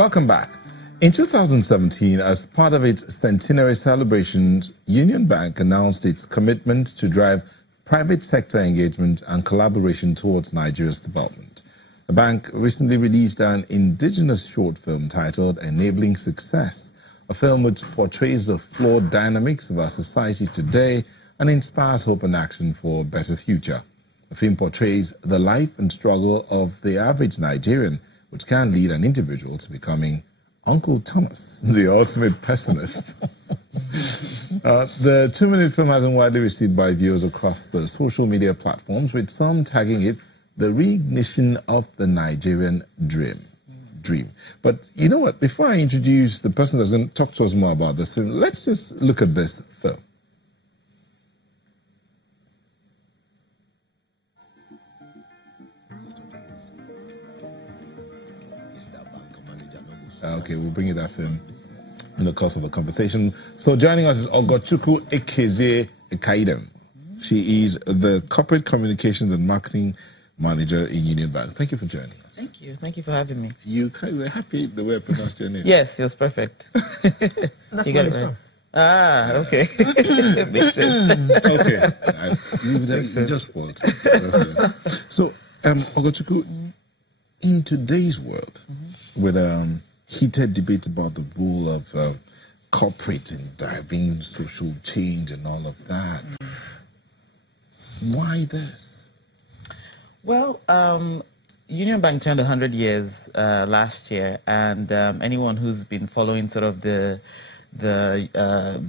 Welcome back. In 2017, as part of its centenary celebrations, Union Bank announced its commitment to drive private sector engagement and collaboration towards Nigeria's development. The bank recently released an indigenous short film titled Enabling Success, a film which portrays the flawed dynamics of our society today and inspires hope and action for a better future. The film portrays the life and struggle of the average Nigerian, which can lead an individual to becoming Uncle Thomas, the ultimate pessimist. The 2-minute film has been widely received by viewers across the social media platforms, with some tagging it the reignition of the Nigerian dream. But you know what? Before I introduce the person that's going to talk to us more about this film, let's just look at this film. Okay, we'll bring you that film in the course of the conversation. So joining us is Ekezie-Ekaidem. She is the Corporate Communications and Marketing Manager in Union Bank. Thank you for joining us. Thank you. Thank you for having me. You were happy the way I pronounced your name? Yes, it was perfect. That's where it's from. Ah, okay. Makes sense. Okay. You just spoiled it. So, Ogochukwu, in today's world, with heated debate about the role of corporate in driving social change and all of that, why this? Well, Union Bank turned 100 years last year, and anyone who's been following sort of the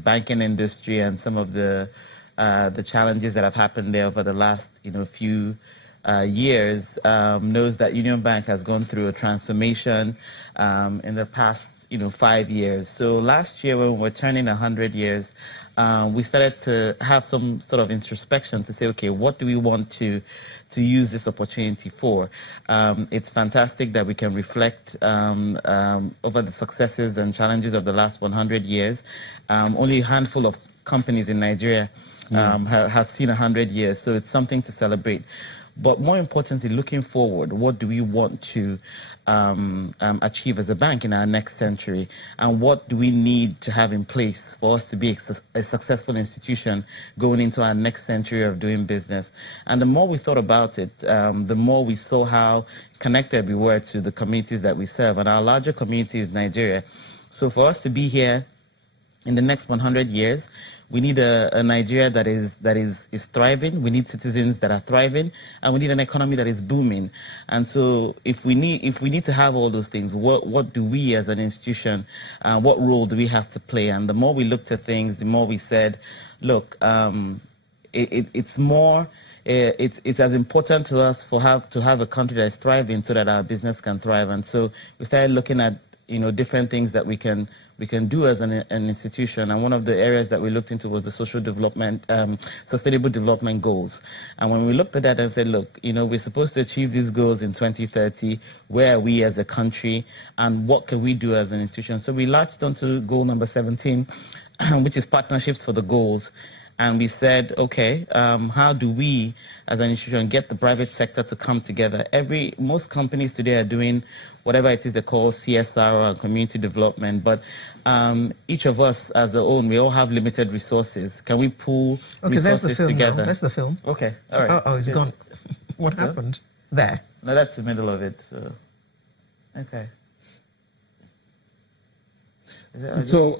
banking industry and some of the challenges that have happened there over the last few years knows that Union Bank has gone through a transformation in the past 5 years. So last year when we were turning 100 years, we started to have some sort of introspection to say, okay, what do we want to use this opportunity for? It's fantastic that we can reflect over the successes and challenges of the last 100 years. Only a handful of companies in Nigeria have seen 100 years, so it's something to celebrate. But more importantly, looking forward, what do we want to achieve as a bank in our next century? And what do we need to have in place for us to be a successful institution going into our next century of doing business? And the more we thought about it, the more we saw how connected we were to the communities that we serve. And our larger community is Nigeria. So for us to be here in the next 100 years, we need a Nigeria that is thriving. We need citizens that are thriving, and we need an economy that is booming. And so, if we need to have all those things, what do we as an institution, what role do we have to play? And the more we looked at things, the more we said, look, it's as important to us to have a country that is thriving, so that our business can thrive. And so we started looking at different things that we can do as an institution, and one of the areas that we looked into was the social development, sustainable development goals. And when we looked at that and said, look, we're supposed to achieve these goals in 2030. Where are we as a country, and what can we do as an institution? So we latched onto goal number 17, which is partnerships for the goals. And we said, okay, how do we, as an institution, get the private sector to come together? Most companies today are doing whatever it is they call CSR or community development, but each of us as our own, we all have limited resources. Can we pool resources together? Now. That's the film. Okay, all right. Oh, it's gone. What happened there? No, that's the middle of it. So. Okay. So,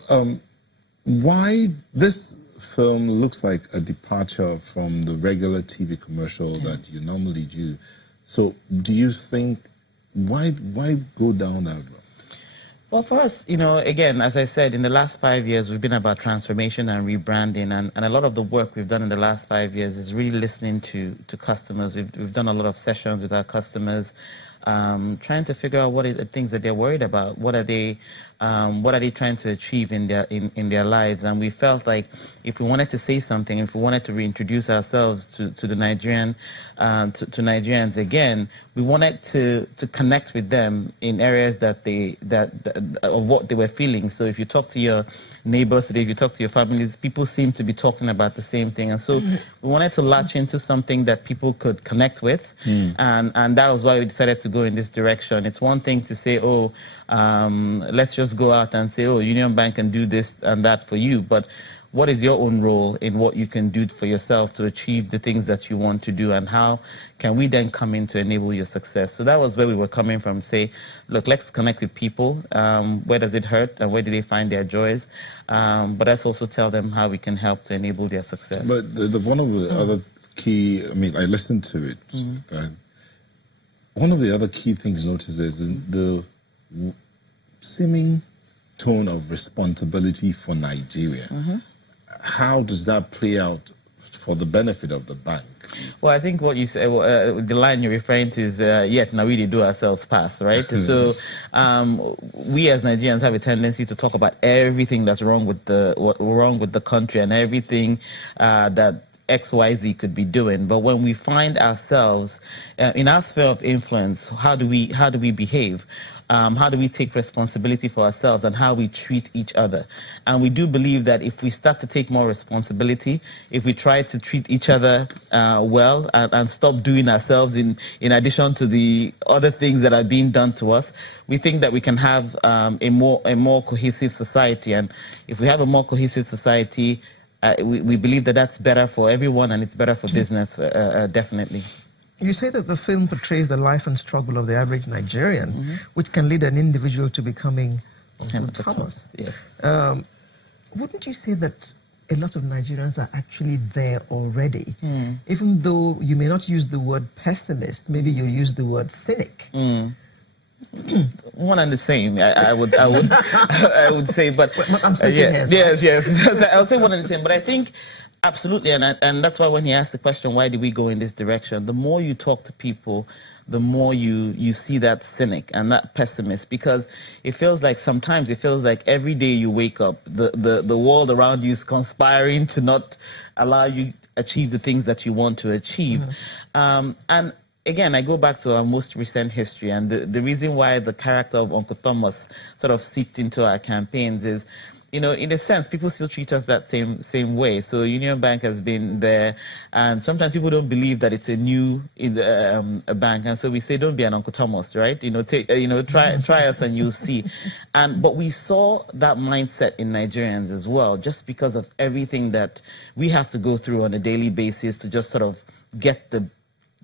why this film looks like a departure from the regular TV commercial that you normally do? So, do you think, why go down that road? Well, for us, again, as I said, in the last 5 years, we've been about transformation and rebranding, and a lot of the work we've done in the last 5 years is really listening to customers. We've done a lot of sessions with our customers, trying to figure out what are the things that they're worried about, what are they trying to achieve in their lives. And we felt like if we wanted to say something, if we wanted to reintroduce ourselves to the Nigerian, to Nigerians again, we wanted to connect with them in areas that of what they were feeling. So if you talk to your neighbors today, if you talk to your families, people seem to be talking about the same thing. And so we wanted to latch into something that people could connect with. And that was why we decided to go in this direction. It's one thing to say, oh, let's just go out and say, oh, Union Bank can do this and that for you. But what is your own role in what you can do for yourself to achieve the things that you want to do, and how can we then come in to enable your success? So that was where we were coming from. Say, look, let's connect with people. Where does it hurt and where do they find their joys? But let's also tell them how we can help to enable their success. But one of the other key, I mean, I listened to it. One of the other key things noticed is the seeming tone of responsibility for Nigeria. How does that play out for the benefit of the bank? Well, I think what you say, the line you're referring to is, yet now we did do ourselves pass, right? So we as Nigerians have a tendency to talk about everything that's wrong with the country and everything that XYZ could be doing. But when we find ourselves in our sphere of influence, how do we behave? How do we take responsibility for ourselves and how we treat each other? And we do believe that if we start to take more responsibility, if we try to treat each other well and stop doing ourselves in addition to the other things that are being done to us, we think that we can have a more cohesive society. And if we have a more cohesive society, we believe that that's better for everyone and it's better for business, definitely. You say that the film portrays the life and struggle of the average Nigerian, which can lead an individual to becoming Thomas. Yes. Wouldn't you say that a lot of Nigerians are actually there already? Even though you may not use the word pessimist, maybe you use the word cynic. One and the same, I would say, but I'm speaking yes. I'll say one and the same, but I think absolutely, and that's why when he asked the question, why did we go in this direction? The more you talk to people, the more you see that cynic and that pessimist, because sometimes it feels like every day you wake up, the world around you is conspiring to not allow you achieve the things that you want to achieve. And again, I go back to our most recent history, and the reason why the character of Uncle Thomas sort of seeped into our campaigns is, in a sense, people still treat us that same way. So Union Bank has been there, and sometimes people don't believe that it's a new a bank, and so we say, don't be an Uncle Thomas, right? Try us and you'll see. But we saw that mindset in Nigerians as well, just because of everything that we have to go through on a daily basis to just sort of get the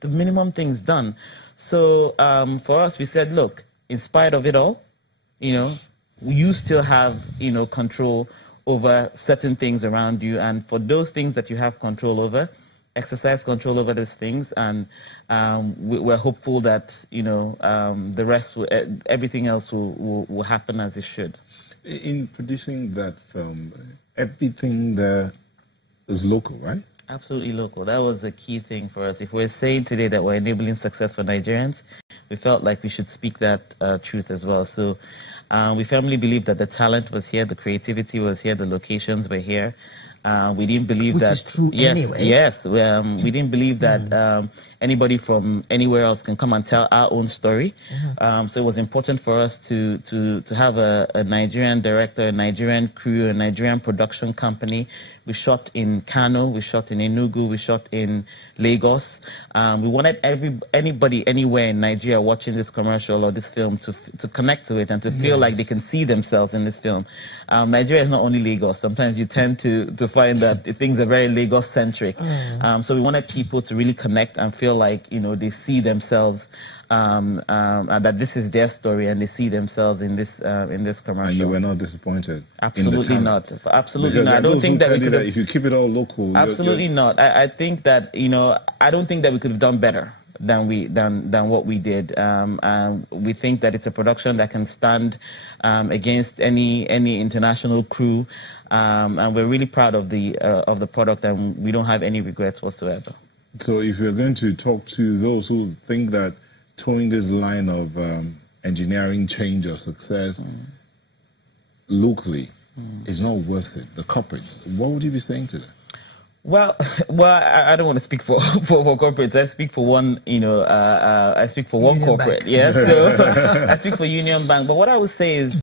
minimum things done. So for us, we said, look, in spite of it all, you still have, control over certain things around you. And for those things that you have control over, exercise control over those things. And we're hopeful that, the rest, everything else will happen as it should. In producing that film, everything there is local, right? Absolutely local. That was a key thing for us. If we're saying today that we're enabling success for Nigerians, we felt like we should speak that truth as well. So we firmly believe that the talent was here, the creativity was here, the locations were here. We didn't believe Which that. Is true anyway. Yes. We didn't believe that anybody from anywhere else can come and tell our own story. So it was important for us to have a Nigerian director, a Nigerian crew, a Nigerian production company. We shot in Kano, we shot in Enugu, we shot in Lagos. We wanted anybody anywhere in Nigeria watching this commercial or this film to connect to it and to feel like they can see themselves in this film. Nigeria is not only Lagos. Sometimes you tend to find that things are very Lagos-centric. So we wanted people to really connect and feel like, they see themselves, that this is their story and they see themselves in this commercial. And you were not disappointed? Absolutely not. Absolutely because not. I don't think that we could. If you keep it all local, absolutely not. I think that I don't think that we could have done better than what we did. We think that it's a production that can stand against any international crew, and we're really proud of the product, and we don't have any regrets whatsoever. So, if you're going to talk to those who think that towing this line of engineering change or success locally is not worth it, the corporates, what would you be saying to them? Well, I don't want to speak for corporates. I speak for one, I speak for one corporate. Yes, so I speak for Union Bank. But what I would say is,